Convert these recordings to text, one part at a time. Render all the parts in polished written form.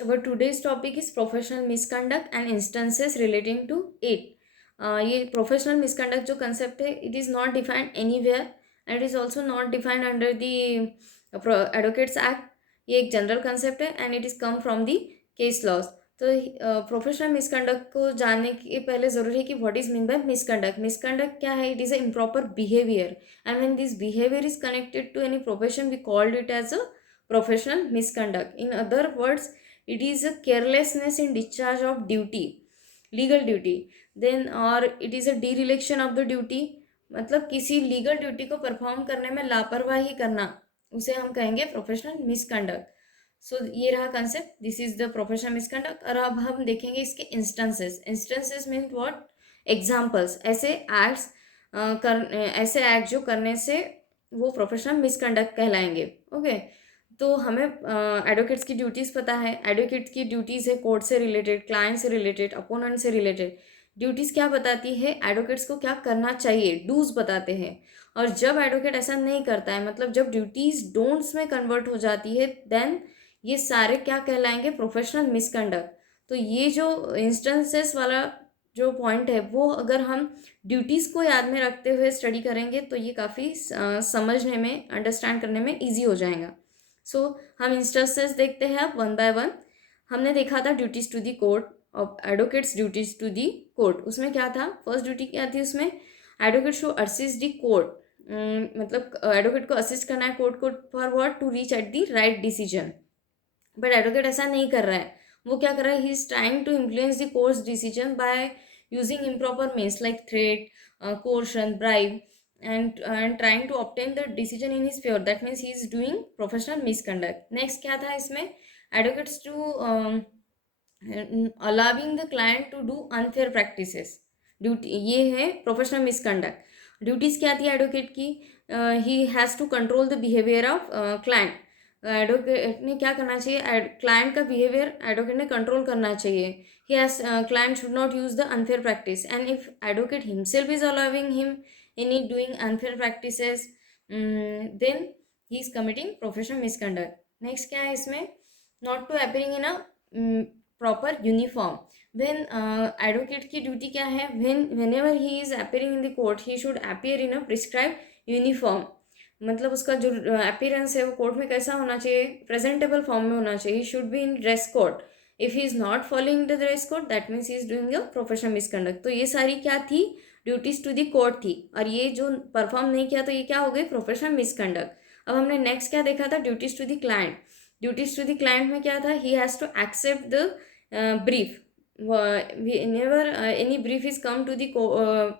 our today's topic is professional misconduct and instances relating to it. ये professional misconduct जो concept है, it is not defined anywhere and it is also not defined under the advocates act. ये एक general concept है and it is come from the case laws. तो professional misconduct को जानने के पहले ज़रूरी है कि what is mean by misconduct. Misconduct क्या है? It is a improper behaviour and when this behaviour is connected to any profession we called it as a professional misconduct. In other words, it is a carelessness in discharge of duty, legal duty. Then or it is a dereliction of the duty, मतलब किसी legal duty को perform करने में लापरवाही करना, उसे हम कहेंगे प्रोफेशनल मिसकंडक्ट. सो ये रहा concept, this is the professional misconduct. और अब हम देखेंगे इसके instances. Instances mean what? Examples. ऐसे एक्ट जो करने से वो प्रोफेशनल मिसकंडक्ट कहलाएंगे. ओके. तो हमें एडवोकेट्स की ड्यूटीज़ पता है. एडवोकेट की ड्यूटीज़ है कोर्ट से रिलेटेड, क्लाइंट से रिलेटेड, अपोनेंट से रिलेटेड. ड्यूटीज़ क्या बताती है? एडवोकेट्स को क्या करना चाहिए, डूज बताते हैं. और जब एडवोकेट ऐसा नहीं करता है, मतलब जब ड्यूटीज़ डोंट्स में कन्वर्ट हो जाती है, देन ये सारे क्या कहलाएंगे? Professional misconduct. तो ये जो इंस्टेंसेस वाला जो पॉइंट है, वो अगर हम ड्यूटीज़ को याद में रखते हुए स्टडी करेंगे तो ये काफ़ी समझने में, अंडरस्टैंड करने में ईजी हो जाएगा. सो हम इंस्टेंसेस देखते हैं अब वन बाय वन. हमने देखा था ड्यूटीज टू दी कोर्ट, और advocates duties to the court. उसमें क्या था? फर्स्ट ड्यूटी क्या थी उसमें? Advocate show assist the court. मतलब एडवोकेट को असिस्ट करना है कोर्ट को for what? To reach at the right decision. But advocate ऐसा नहीं कर रहा है. वो क्या कर रहा है? He is trying to influence the court's decision by using improper means like threat, coercion, bribe, and trying to obtain the decision in his favor. That means he is doing professional misconduct. Next क्या था इसमें? Advocates to allowing the client to do unfair practices. Duty ये है professional misconduct. Duties क्या थी advocate की? He has to control the behaviour of client. Advocate ने क्या करना चाहिए? क्लाइंट का बिहेवियर एडवोकेट ने कंट्रोल करना चाहिए. He has client should not use the unfair practice, and if advocate himself is allowing him any doing unfair practices, then he is committing professional misconduct. Next क्या है इसमें? Not to appearing in a proper uniform. When advocate की duty क्या है? Whenever he is appearing in the court, he should appear in a prescribed uniform. मतलब उसका जो appearance है वो कोर्ट में कैसा होना चाहिए? प्रेजेंटेबल फॉर्म में होना चाहिए. He should be in dress code. If he is not following the dress code, that means he is doing a professional misconduct. तो ये सारी क्या थी? ड्यूटीज टू द कोर्ट थी. और ये जो परफॉर्म नहीं किया तो ये क्या हो गई? Professional misconduct. अब हमने नेक्स्ट क्या देखा था? Duties to the client. Duties to the client में क्या था? He has to accept the brief. whenever any brief is come to the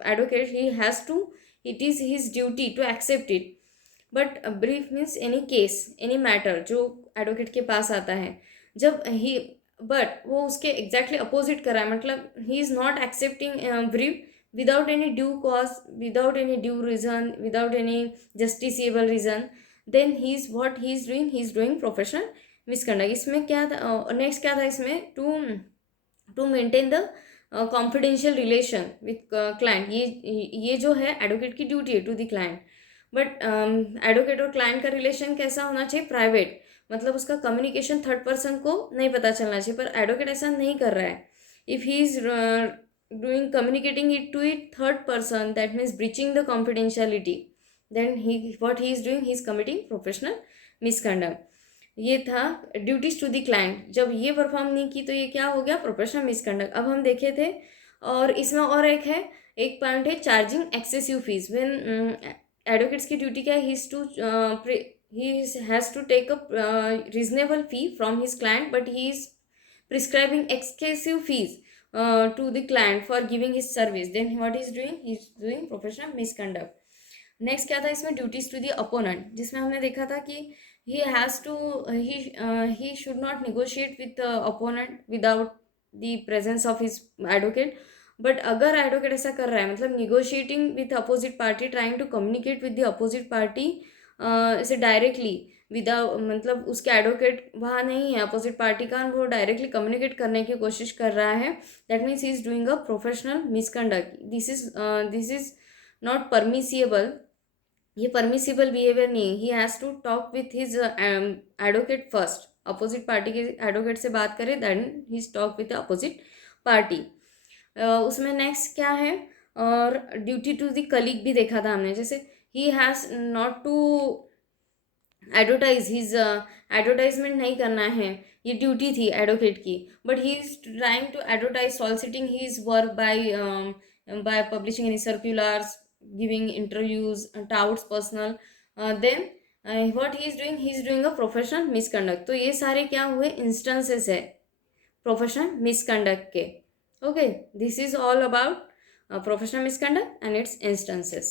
advocate, he has to, it is his duty to accept it. But brief means any case, any matter जो advocate के पास आता है. जब ही but वो उसके exactly opposite कर रहा है, मतलब he is not accepting brief without any due cause, without any due reason, without any justiciable reason, then he is what he is doing? He is doing professional misconduct. इसमें क्या था? Next क्या था इसमें? To maintain the confidential relation with client. ये जो है advocate की ड्यूटी है to the client. But advocate और क्लाइंट का रिलेशन कैसा होना चाहिए? प्राइवेट. मतलब उसका कम्युनिकेशन थर्ड पर्सन को नहीं पता चलना चाहिए. पर एडवोकेट ऐसा नहीं कर रहा है. If he is doing communicating it to it third person, that means breaching the confidentiality, then he what he is doing? He is committing professional misconduct. ये था ड्यूटीज टू द क्लाइंट. जब ये perform नहीं की तो ये क्या हो गया? Professional misconduct. अब हम देखे थे. और इसमें और एक है, एक पॉइंट है charging excessive fees. When advocates की ड्यूटी क्या है? He has to take a reasonable fee from his client, but he is prescribing excessive fees to the client for giving his service. Then what is doing? He is doing professional misconduct. Next क्या था इसमें? Duties to the opponent, जिसमें हमने देखा था कि he has to he should not negotiate with the opponent without the presence of his advocate. But अगर advocate ऐसा कर रहा है, मतलब negotiating with opposite party, trying to communicate with the opposite party ऐसे डायरेक्टली विदाउट, मतलब उसके advocate वहाँ नहीं है अपोजिट पार्टी का, वो डायरेक्टली कम्युनिकेट करने की कोशिश कर रहा है, that means he is doing a professional misconduct. This is not permissible. ये परमिसिबल बिहेवियर नहीं. He has to talk with his advocate first opposite party के एडवोकेट से बात करे then he talk with the opposite party. उसमें next क्या है, और ड्यूटी टू द कलीग भी देखा था हमने, जैसे ही has not to advertise his advertisement नहीं करना है, ये ड्यूटी थी एडवोकेट की, but he is trying to advertise soliciting his work by publishing any circulars, giving interviews, touts personal, then what he is doing a professional misconduct. तो ये सारे क्या हुए इंस्टेंसेस है प्रोफेशनल मिसकंडक्ट के। Okay, this is all about professional misconduct and its instances.